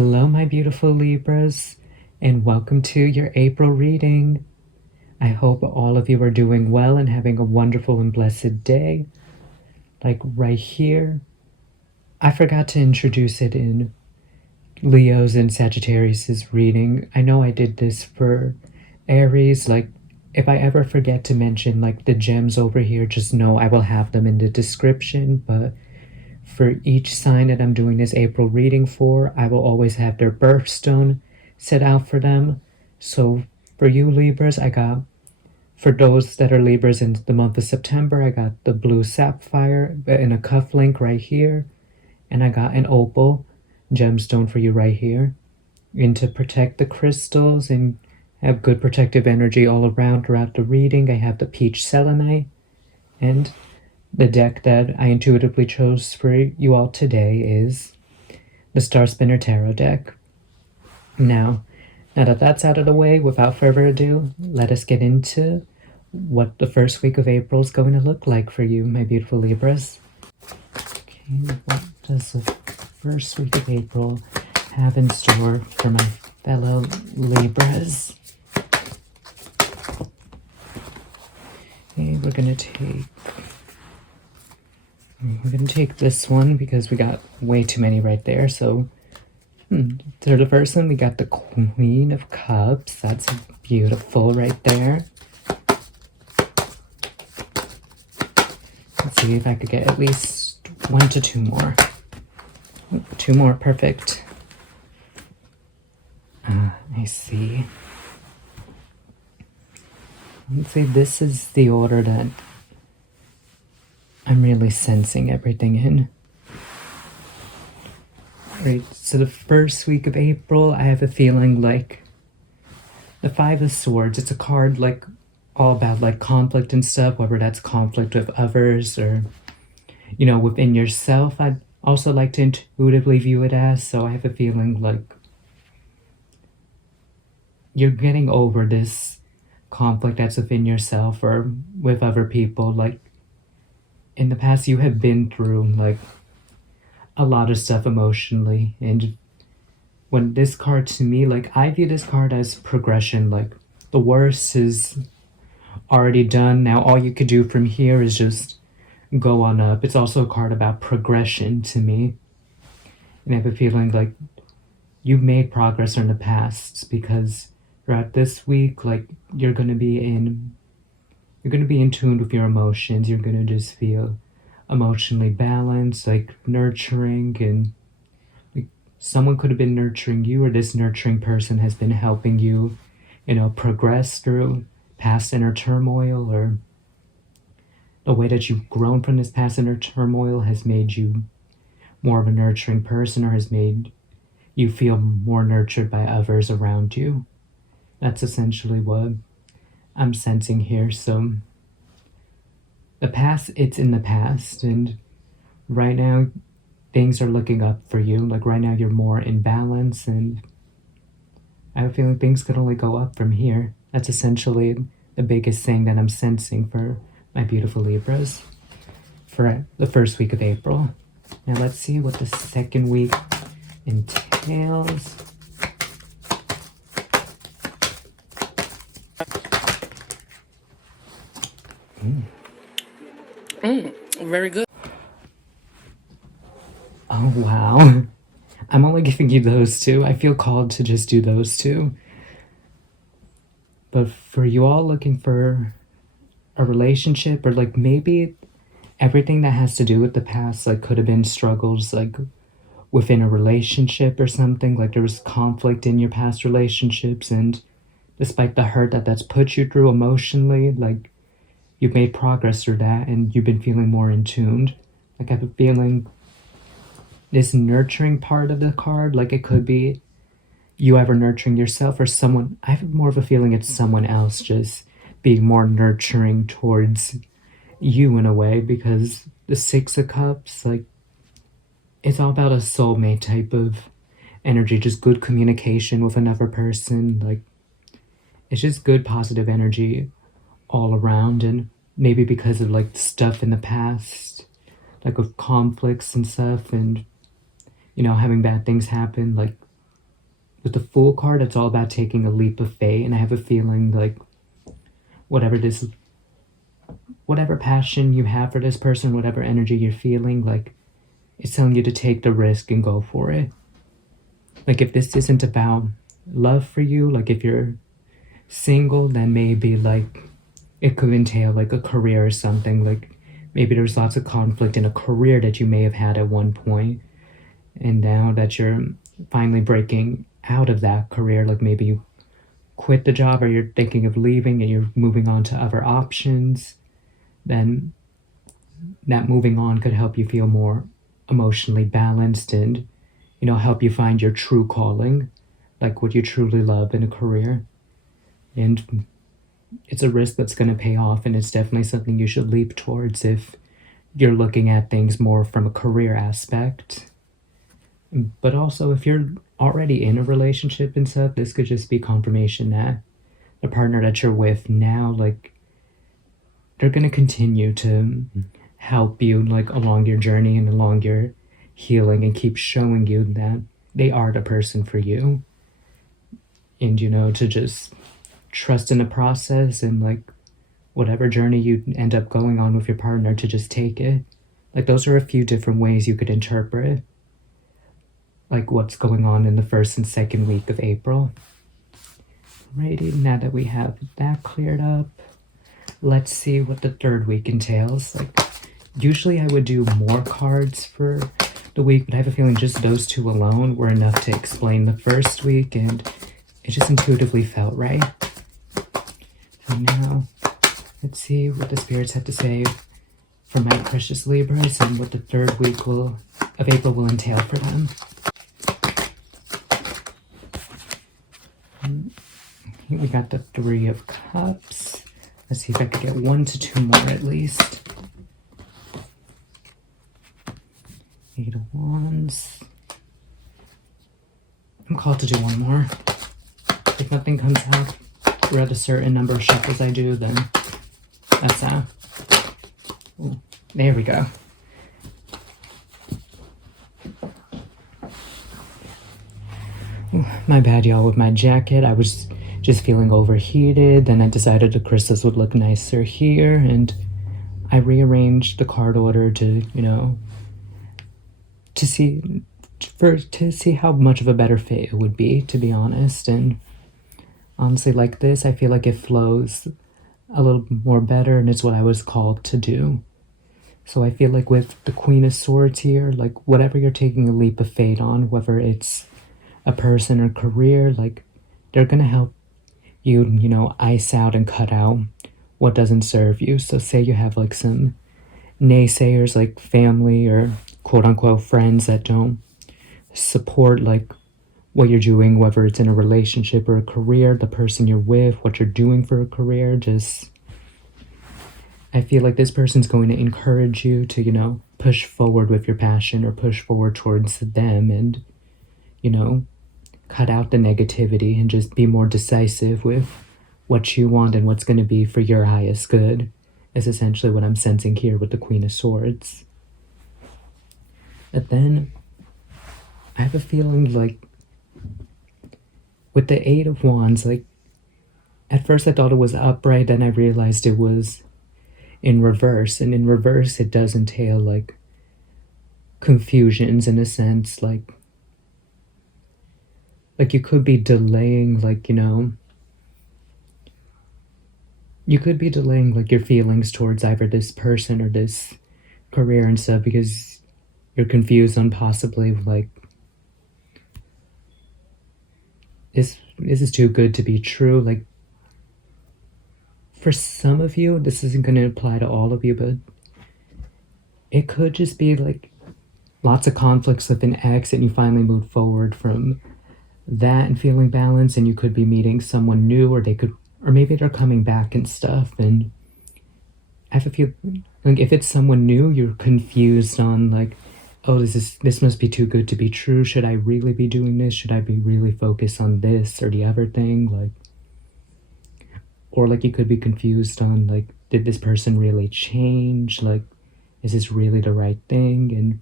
Hello, my beautiful Libras, and welcome to your April reading. I hope all of you are doing well and having a wonderful and blessed day. Like right here, I forgot to introduce it in Leo's and Sagittarius's reading. I know I did this for Aries. Like, if I ever forget to mention like the gems over here, just know I will have them in the description. But for each sign that I'm doing this April reading for, I will always have their birthstone set out for them. So for you Libras, for those that are Libras in the month of September, I got the blue sapphire in a cuff link right here. And I got an opal gemstone for you right here. And to protect the crystals and have good protective energy all around throughout the reading, I have the peach selenite. And the deck that I intuitively chose for you all today is the Star Spinner Tarot deck. Now that that's out of the way, without further ado, let us get into what the first week of April is going to look like for you, my beautiful Libras. Okay, what does the first week of April have in store for my fellow Libras? Okay, we're going to take this one because we got way too many right there. So for the first one, we got the Queen of Cups. That's beautiful right there. Let's see if I could get at least 1 to 2 more. 2 more, perfect. I see. Let's see, this is the order that I'm really sensing everything in. Right, so the first week of April, I have a feeling like the Five of Swords. It's a card like all about like conflict and stuff, whether that's conflict with others or, you know, within yourself. I'd also like to intuitively view it as, so I have a feeling like you're getting over this conflict that's within yourself or with other people. Like, in the past, you have been through like a lot of stuff emotionally, and when this card to me, like I view this card as progression. Like the worst is already done. Now all you could do from here is just go on up. It's also a card about progression to me, and I have a feeling like you've made progress in the past because throughout this week, like you're gonna be in tune with your emotions. You're gonna just feel emotionally balanced, like nurturing, and like someone could have been nurturing you, or this nurturing person has been helping you, you know, progress through past inner turmoil, or the way that you've grown from this past inner turmoil has made you more of a nurturing person, or has made you feel more nurtured by others around you. That's essentially what I'm sensing here. So the past, it's in the past, and right now things are looking up for you. Like right now you're more in balance, and I have a feeling things could only go up from here. That's essentially the biggest thing that I'm sensing for my beautiful Libras for the first week of April. Now let's see what the second week entails. Very good. Oh, wow. I'm only giving you those 2. I feel called to just do those 2. But for you all looking for a relationship, or like maybe everything that has to do with the past, like could have been struggles like within a relationship or something, like there was conflict in your past relationships, and despite the hurt that that's put you through emotionally, like you've made progress through that and you've been feeling more in tuned. Like I have a feeling this nurturing part of the card, like it could be you ever nurturing yourself, or someone, I have more of a feeling it's someone else just being more nurturing towards you in a way, because the Six of Cups, like it's all about a soulmate type of energy, just good communication with another person. Like it's just good positive energy all around. And maybe because of like stuff in the past, like with conflicts and stuff, and you know, having bad things happen, like with the Fool card, it's all about taking a leap of faith, and I have a feeling like whatever passion you have for this person, whatever energy you're feeling, like it's telling you to take the risk and go for it. Like if this isn't about love for you, like if you're single, then maybe like it could entail like a career or something. Like maybe there's lots of conflict in a career that you may have had at one point, and now that you're finally breaking out of that career, like maybe you quit the job or you're thinking of leaving and you're moving on to other options, then that moving on could help you feel more emotionally balanced and, you know, help you find your true calling, like what you truly love in a career. And it's a risk that's going to pay off, and it's definitely something you should leap towards if you're looking at things more from a career aspect. But also, if you're already in a relationship and stuff, this could just be confirmation that the partner that you're with now, like, they're going to continue to help you, like, along your journey and along your healing, and keep showing you that they are the person for you. And, you know, to just trust in the process, and, like, whatever journey you end up going on with your partner, to just take it. Like, those are a few different ways you could interpret like what's going on in the first and second week of April. Alrighty, now that we have that cleared up, let's see what the third week entails. Like, usually I would do more cards for the week, but I have a feeling just those two alone were enough to explain the first week, and it just intuitively felt right. So now, let's see what the spirits have to say for my precious Libras, and what the third week of April will entail for them. We got the Three of Cups. Let's see if I could get 1 to 2 more at least. 8 of Wands. I'm called to do one more. If nothing comes out, we're at a certain number of shuffles I do, then that's how. Ooh, there we go. Ooh, my bad, y'all, with my jacket. I was just feeling overheated. Then I decided the crystals would look nicer here, and I rearranged the card order to, you know, to see how much of a better fit it would be, to be honest. And honestly, like this, I feel like it flows a little more better, and it's what I was called to do. So I feel like with the Queen of Swords here, like whatever you're taking a leap of faith on, whether it's a person or career, like they're gonna help you, you know, ice out and cut out what doesn't serve you. So say you have like some naysayers, like family or quote unquote friends that don't support like what you're doing, whether it's in a relationship or a career, the person you're with, what you're doing for a career. Just, I feel like this person's going to encourage you to, you know, push forward with your passion, or push forward towards them, and, you know, cut out the negativity and just be more decisive with what you want and what's going to be for your highest good, is essentially what I'm sensing here with the Queen of Swords. But then I have a feeling like with the Eight of Wands, like at first I thought it was upright, then I realized it was in reverse, and in reverse it does entail like confusions in a sense, like you could be delaying, like, you know, you could be delaying like your feelings towards either this person or this career and stuff, because you're confused on possibly like, this is too good to be true. Like, for some of you, this isn't going to apply to all of you, but it could just be like lots of conflicts with an ex, and you finally moved forward from that and feeling balanced, and you could be meeting someone new, or maybe they're coming back and stuff. And I have a few, like, if it's someone new, you're confused on like, oh, this must be too good to be true. Should I really be doing this? Should I be really focused on this or the other thing? Like, or like you could be confused on like, did this person really change? Like, is this really the right thing? And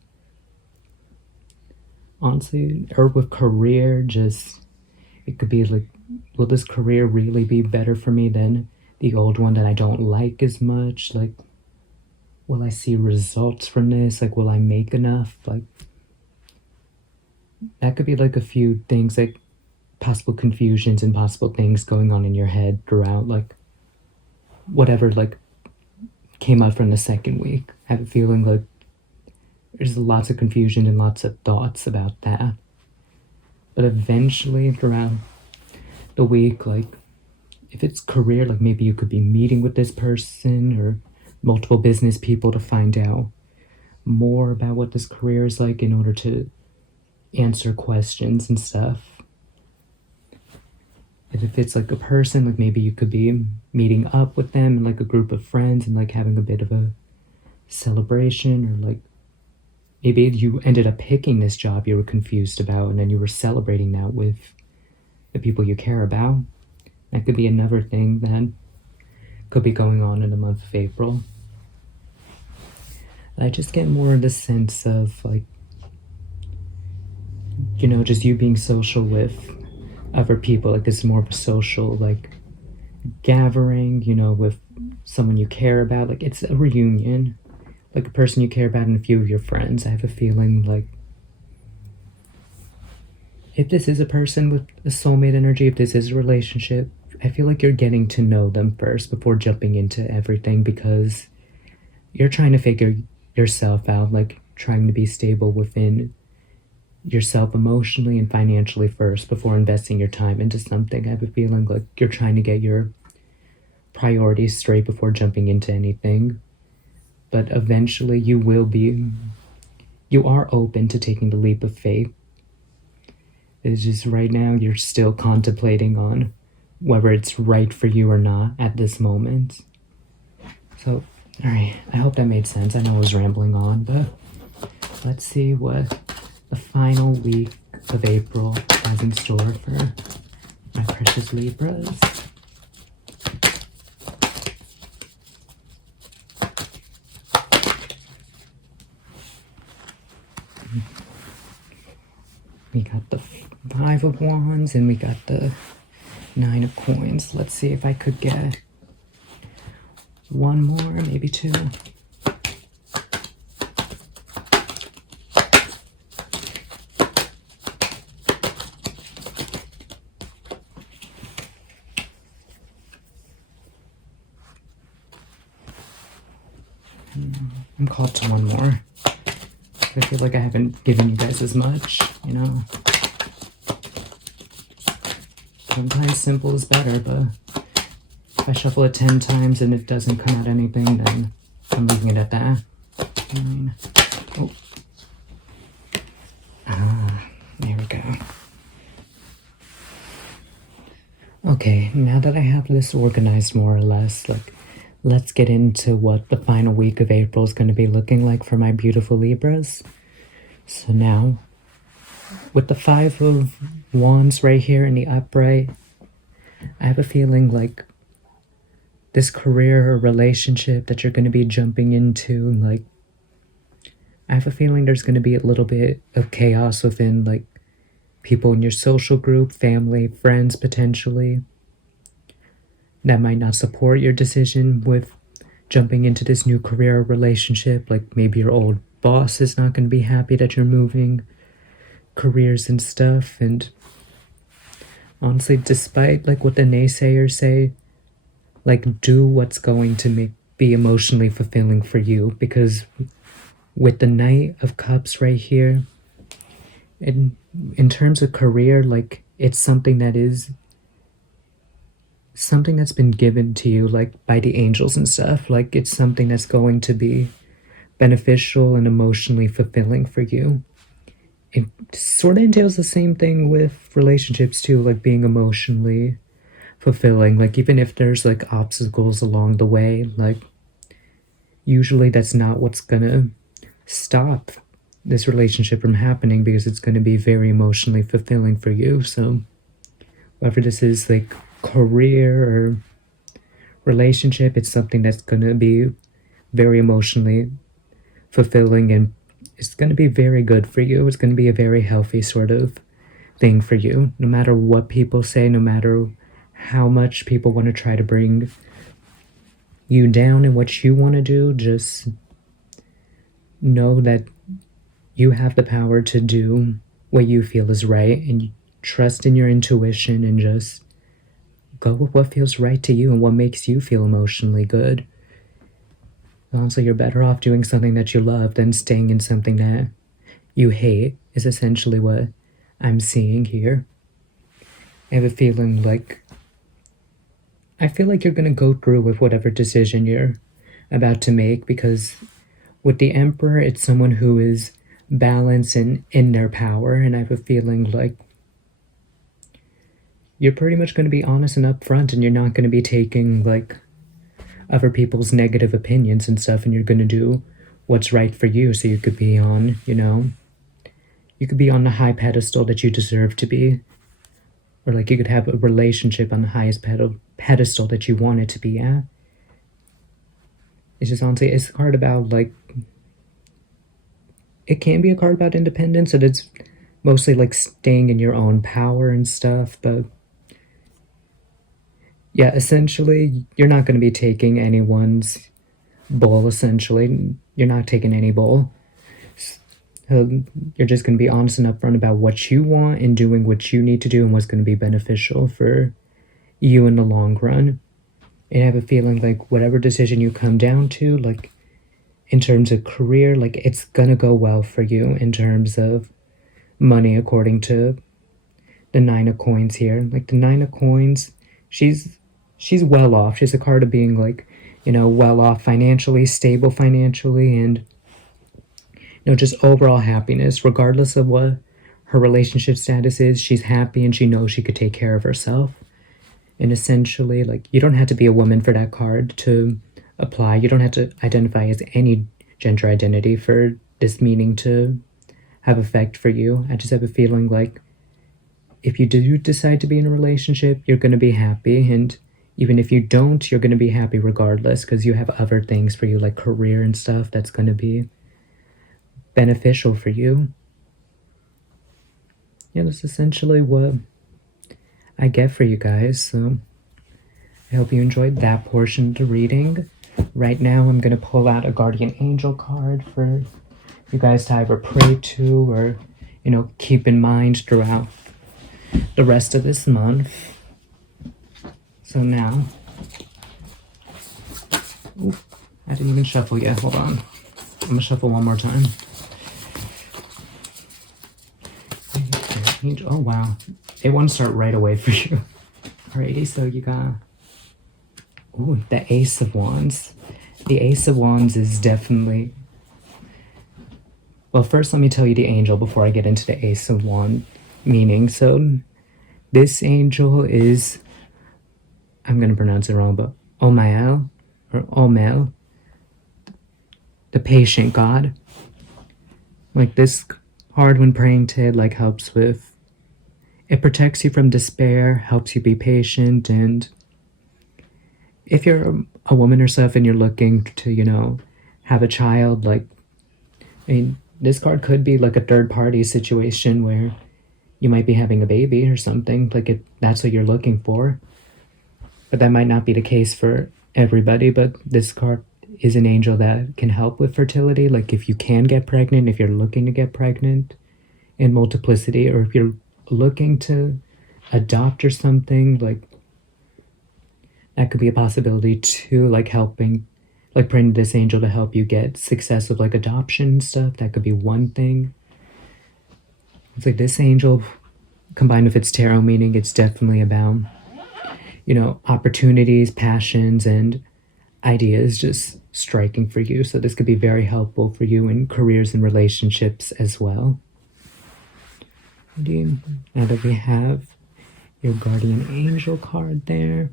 honestly, or with career, just It could be like, will this career really be better for me than the old one that I don't like as much? Like, will I see results from this? Like, will I make enough? Like, that could be like a few things, like possible confusions and possible things going on in your head throughout, like, whatever, like, came out from the second week. I have a feeling like there's lots of confusion and lots of thoughts about that. But eventually, throughout the week, like, if it's career, like maybe you could be meeting with this person or multiple business people to find out more about what this career is like in order to answer questions and stuff. And if it's like a person, like maybe you could be meeting up with them and like a group of friends and like having a bit of a celebration, or like maybe you ended up picking this job you were confused about and then you were celebrating that with the people you care about. That could be another thing that could be going on in the month of April. And I just get more of the sense of like, you know, just you being social with other people. Like this is more of a social like gathering, you know, with someone you care about. Like it's a reunion, like a person you care about and a few of your friends. I have a feeling like if this is a person with a soulmate energy, if this is a relationship, I feel like you're getting to know them first before jumping into everything, because you're trying to figure yourself out, like trying to be stable within yourself emotionally and financially first before investing your time into something. I have a feeling like you're trying to get your priorities straight before jumping into anything. But eventually you are open to taking the leap of faith. It's just right now you're still contemplating on whether it's right for you or not at this moment. So, alright, I hope that made sense. I know I was rambling on, but let's see what the final week of April has in store for my precious Libras. We got the Five of Wands and we got the Nine of Coins. Let's see if I could get one more, maybe two. I'm called to one more. I feel like I haven't given you guys as much, you know. Sometimes simple is better, but if I shuffle it 10 times and it doesn't come out anything, then I'm leaving it at that. Oh. There we go. Okay, now that I have this organized more or less, like, let's get into what the final week of April is going to be looking like for my beautiful Libras. So now, with the Five of Wands right here in the upright, I have a feeling like this career or relationship that you're going to be jumping into, like, I have a feeling there's going to be a little bit of chaos within, like, people in your social group, family, friends, potentially, that might not support your decision with jumping into this new career or relationship. Like maybe your old boss is not going to be happy that you're moving careers and stuff. And honestly, despite like what the naysayers say, like do what's going to be emotionally fulfilling for you, because with the Knight of Cups right here, in terms of career, like it's something that's been given to you, like by the angels and stuff. Like it's something that's going to be beneficial and emotionally fulfilling for you. It sort of entails the same thing with relationships too, like being emotionally fulfilling. Like even if there's like obstacles along the way, like usually that's not what's gonna stop this relationship from happening, because it's going to be very emotionally fulfilling for you. So whether this is like career or relationship, it's something that's going to be very emotionally fulfilling, and it's going to be very good for you. It's going to be a very healthy sort of thing for you. No matter what people say, no matter how much people want to try to bring you down and what you want to do, just know that you have the power to do what you feel is right, and trust in your intuition and just go with what feels right to you and what makes you feel emotionally good. Also, you're better off doing something that you love than staying in something that you hate, is essentially what I'm seeing here. I have a feeling like, I feel like you're going to go through with whatever decision you're about to make, because with the Emperor, it's someone who is balanced and in their power, and I have a feeling like you're pretty much going to be honest and upfront, and you're not going to be taking like other people's negative opinions and stuff, and you're going to do what's right for you, so you could be on, you could be on the high pedestal that you deserve to be, or like you could have a relationship on the highest pedestal that you want it to be at. It's just honestly, it's a card about like, it can be a card about independence, and it's mostly like staying in your own power and stuff, but yeah, essentially, you're not going to be taking anyone's bull, essentially. You're not taking any bull. You're just going to be honest and upfront about what you want and doing what you need to do and what's going to be beneficial for you in the long run. And I have a feeling like whatever decision you come down to, like in terms of career, like it's going to go well for you in terms of money, according to the Nine of Coins here. Like the Nine of Coins, she's well off. She's a card of being like, well off financially, stable financially, and just overall happiness, regardless of what her relationship status is. She's happy and she knows she could take care of herself. And essentially, like, you don't have to be a woman for that card to apply. You don't have to identify as any gender identity for this meaning to have effect for you. I just have a feeling like if you do decide to be in a relationship, you're going to be happy, and even if you don't, you're going to be happy regardless, because you have other things for you, like career and stuff, that's going to be beneficial for you. Yeah, that's essentially what I get for you guys, so I hope you enjoyed that portion of the reading. Right now, I'm going to pull out a guardian angel card for you guys to either pray to or, keep in mind throughout the rest of this month. So now, I didn't even shuffle yet, hold on. I'm gonna shuffle one more time. Oh wow, it won't start right away for you. Alrighty, so you got, the Ace of Wands. The Ace of Wands is definitely, well, first let me tell you the angel before I get into the Ace of Wands meaning. So this angel is, I'm going to pronounce it wrong, but Omael, or Omel, the patient god. Like this card when praying to it, like helps with, it protects you from despair, helps you be patient, and if you're a woman or stuff and you're looking to, have a child, like, this card could be like a third party situation where you might be having a baby or something, like that's what you're looking for. But that might not be the case for everybody, but this card is an angel that can help with fertility. Like if you can get pregnant, if you're looking to get pregnant, in multiplicity, or if you're looking to adopt or something, like that could be a possibility too, like helping, like praying to this angel to help you get success with like adoption and stuff. That could be one thing. It's like this angel combined with its tarot meaning, it's definitely about, opportunities, passions, and ideas just striking for you. So this could be very helpful for you in careers and relationships as well. Now that we have your guardian angel card there,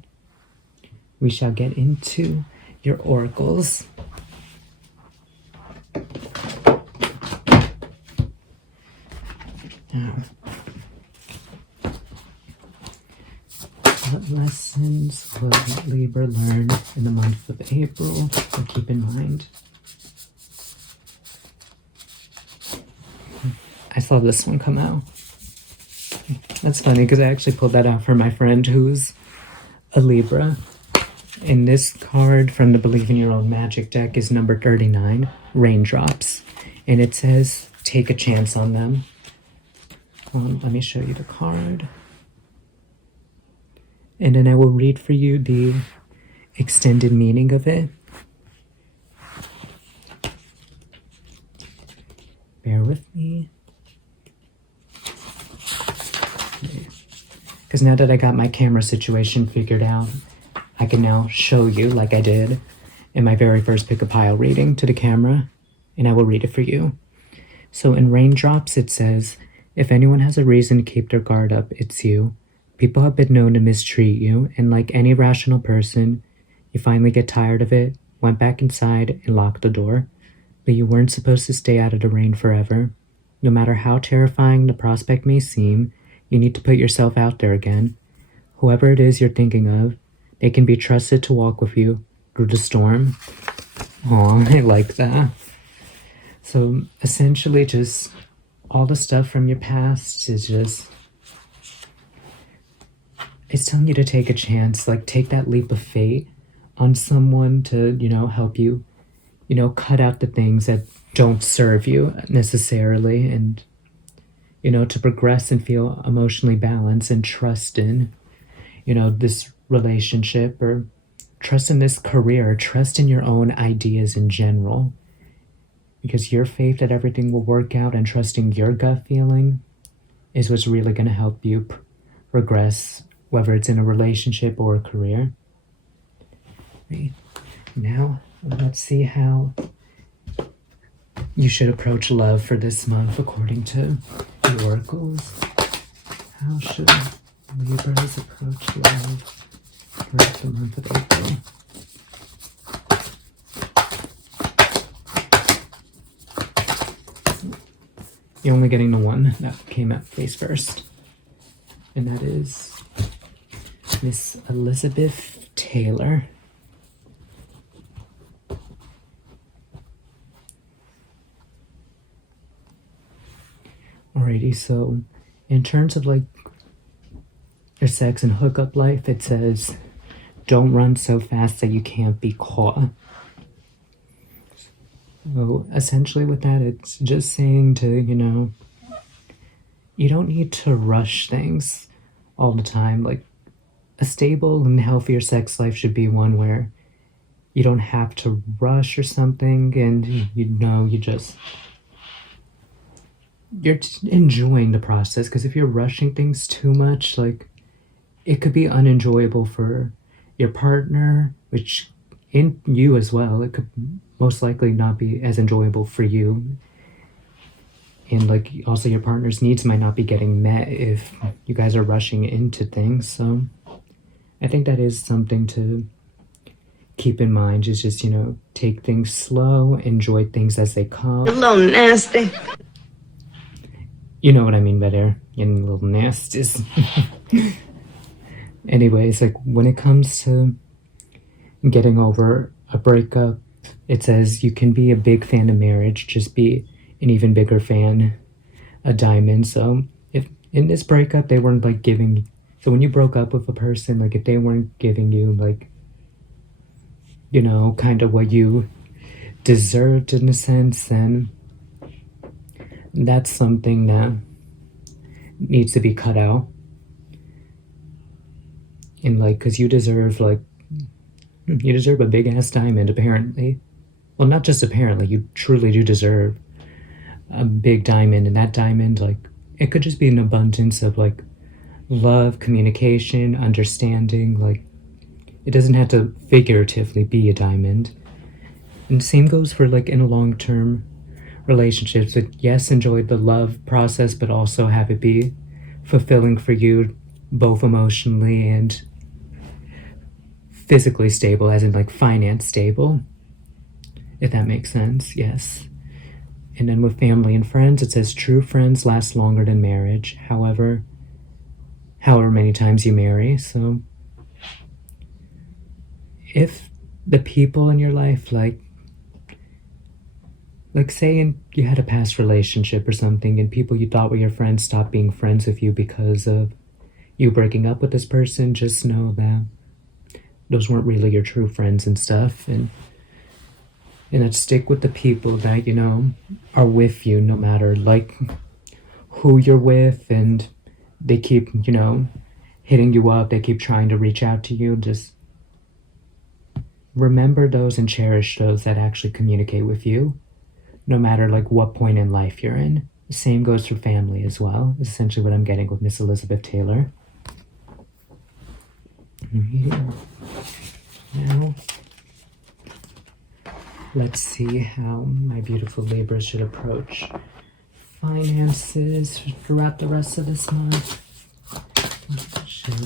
we shall get into your oracles. What lessons will Libra learn in the month of April? So keep in mind. I saw this one come out. That's funny because I actually pulled that out for my friend who's a Libra. And this card from the Believe in Your Own Magic deck is number 39, Raindrops. And it says, take a chance on them. Let me show you the card. And then I will read for you the extended meaning of it. Bear with me. Because now that I got my camera situation figured out, I can now show you, like I did in my very first pick a pile reading, to the camera, and I will read it for you. So in Raindrops, it says, if anyone has a reason to keep their guard up, it's you. People have been known to mistreat you, and like any rational person, you finally get tired of it, went back inside, and locked the door. But you weren't supposed to stay out of the rain forever. No matter how terrifying the prospect may seem, you need to put yourself out there again. Whoever it is you're thinking of, they can be trusted to walk with you through the storm. Aw, I like that. So essentially just all the stuff from your past is just, it's telling you to take a chance, like take that leap of faith on someone to, help you, cut out the things that don't serve you necessarily, and, to progress and feel emotionally balanced and trust in, this relationship, or trust in this career, trust in your own ideas in general. Because your faith that everything will work out and trusting your gut feeling is what's really going to help you progress, whether it's in a relationship or a career. Right. Now, let's see how you should approach love for this month according to the oracles. How should Libras approach love for the month of April? You're only getting the one that came out face first. And that is Miss Elizabeth Taylor. Alrighty, so in terms of like your sex and hookup life, it says, don't run so fast that you can't be caught. So essentially with that, it's just saying to, you don't need to rush things all the time. Like a stable and healthier sex life should be one where you don't have to rush or something, and you're enjoying the process. Because if you're rushing things too much, like it could be unenjoyable for your partner, which in you as well, it could most likely not be as enjoyable for you. And like also your partner's needs might not be getting met if you guys are rushing into things. So I think that is something to keep in mind, is just, take things slow, enjoy things as they come. A little nasty. You know what I mean by there, getting a little nasty. Anyways, like when it comes to getting over a breakup, it says you can be a big fan of marriage, just be an even bigger fan of diamonds. So if in this breakup they weren't like giving, so when you broke up with a person, like if they weren't giving you like, kind of what you deserved in a sense, then that's something that needs to be cut out. And like, because you deserve a big ass diamond, apparently. Well, not just apparently, you truly do deserve a big diamond. And that diamond, like, it could just be an abundance of like love, communication, understanding. Like, it doesn't have to figuratively be a diamond. And the same goes for like in a long-term relationships. Like, yes, enjoy the love process, but also have it be fulfilling for you, both emotionally and physically stable, as in like finance stable, if that makes sense. Yes. And then with family and friends, it says true friends last longer than marriage, however many times you marry. So if the people in your life, like, Like, say you had a past relationship or something, and people you thought were your friends stopped being friends with you because of you breaking up with this person, just know that those weren't really your true friends and stuff. And that stick with the people that, are with you no matter, like, who you're with, and they keep, hitting you up, they keep trying to reach out to you. Just remember those and cherish those that actually communicate with you, no matter like what point in life you're in. The same goes for family as well. Is essentially what I'm getting with Miss Elizabeth Taylor. Now, let's see how my beautiful Libra should approach finances throughout the rest of this month. Should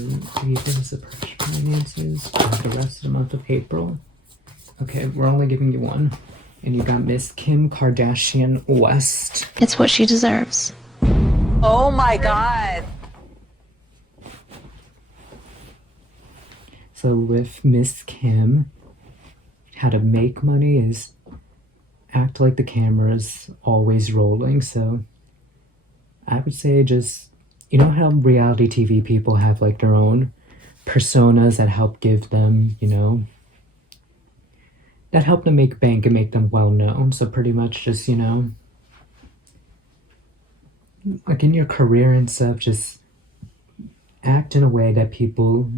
Libras approach finances throughout the rest of the month of April? Okay, we're only giving you one. And you got Miss Kim Kardashian West. It's what she deserves. Oh my God. So with Miss Kim, how to make money is act like the camera's always rolling. So I would say just, how reality TV people have like their own personas that help give them, that help them make bank and make them well known. So pretty much just, like in your career and stuff, just act in a way that people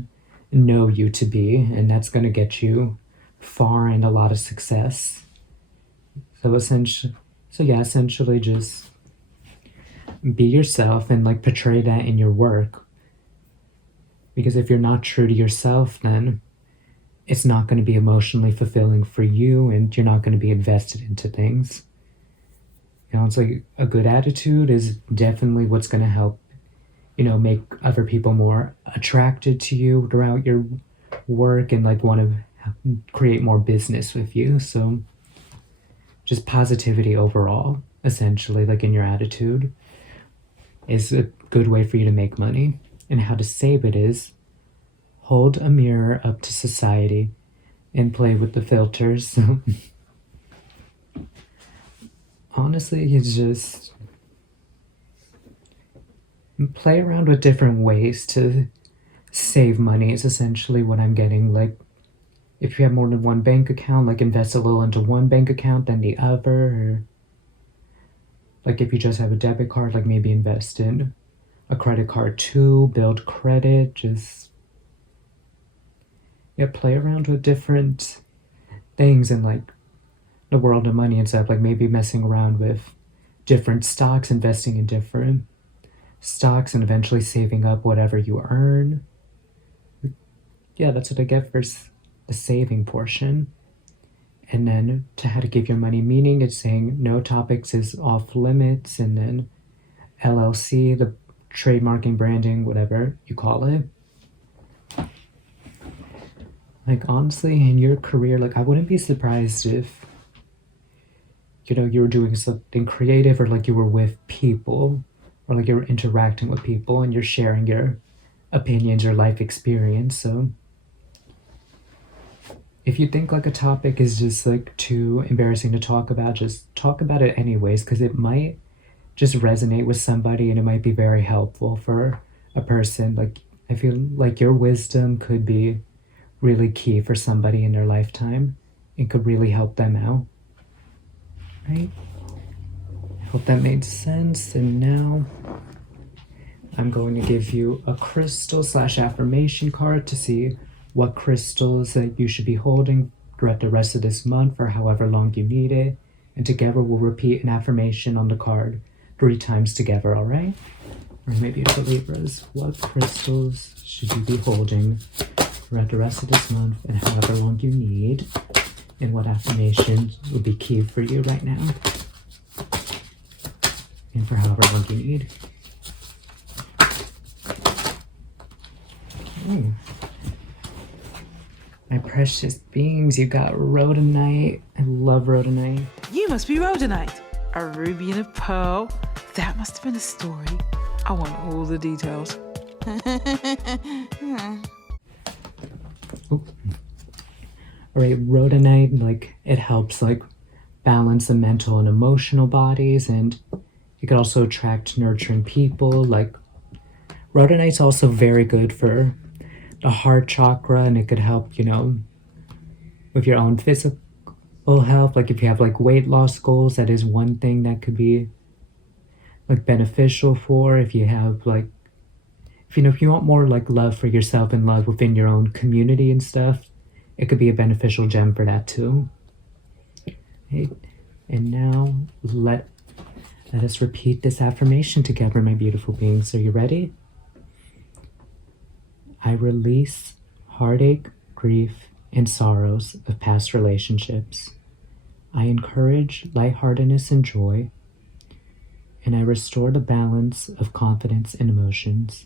know you to be, and that's going to get you far and a lot of success. So essentially just be yourself and like portray that in your work. Because if you're not true to yourself, then it's not going to be emotionally fulfilling for you, and you're not going to be invested into things. It's like a good attitude is definitely what's going to help, make other people more attracted to you throughout your work and like want to create more business with you. So just positivity overall, essentially, like in your attitude, is a good way for you to make money. And how to save it is hold a mirror up to society and play with the filters. Honestly, it's just play around with different ways to save money is essentially what I'm getting. Like, if you have more than one bank account, like invest a little into one bank account than the other. Or like if you just have a debit card, like maybe invest in a credit card too, build credit. Just play around with different things in like the world of money and stuff. Like maybe messing around with different stocks, investing in different stocks, and eventually saving up whatever you earn. Yeah, that's what I get for the saving portion. And then to how to give your money meaning, it's saying no topics is off limits, and then LLC, the trademarking, branding, whatever you call it. Like honestly, in your career, like I wouldn't be surprised if you were doing something creative, or like you were with people, or like you're interacting with people and you're sharing your opinions or life experience. So if you think like a topic is just like too embarrassing to talk about, just talk about it anyways, because it might just resonate with somebody and it might be very helpful for a person. Like I feel like your wisdom could be really key for somebody in their lifetime and could really help them out. Right? Hope that made sense. And now I'm going to give you a crystal / affirmation card to see what crystals that you should be holding throughout the rest of this month for however long you need it. And together we'll repeat an affirmation on the card 3 times together, all right? Or maybe for Libras, what crystals should you be holding throughout the rest of this month and however long you need? And what affirmations would be key for you right now? And for however long you need. Okay. My precious beings, you got rhodonite. I love rhodonite. You must be rhodonite. A ruby and a pearl. That must have been a story. I want all the details. Alright, rhodonite, like, it helps, like, balance the mental and emotional bodies, and it could also attract nurturing people. Like rhodonite's also very good for the heart chakra, and it could help, with your own physical health. Like if you have like weight loss goals, that is one thing that could be like beneficial for. If you have like, if you want more like love for yourself and love within your own community and stuff, it could be a beneficial gem for that too. Okay. And now let us repeat this affirmation together, my beautiful beings. Are you ready? I release heartache, grief, and sorrows of past relationships. I encourage lightheartedness and joy, and I restore the balance of confidence and emotions.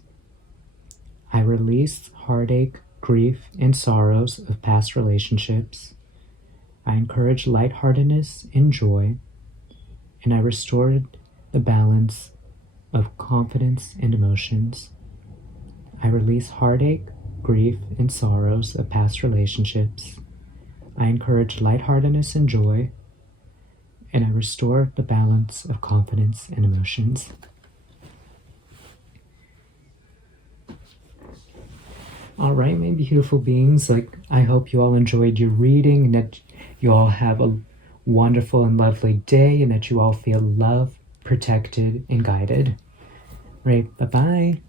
I release heartache, grief, and sorrows of past relationships. I encourage lightheartedness and joy, and I restore the balance of confidence and emotions. I release heartache, grief, and sorrows of past relationships. I encourage lightheartedness and joy, and I restore the balance of confidence and emotions. All right, my beautiful beings, I hope you all enjoyed your reading, and that you all have a wonderful and lovely day, and that you all feel loved, protected, and guided. All right, bye-bye.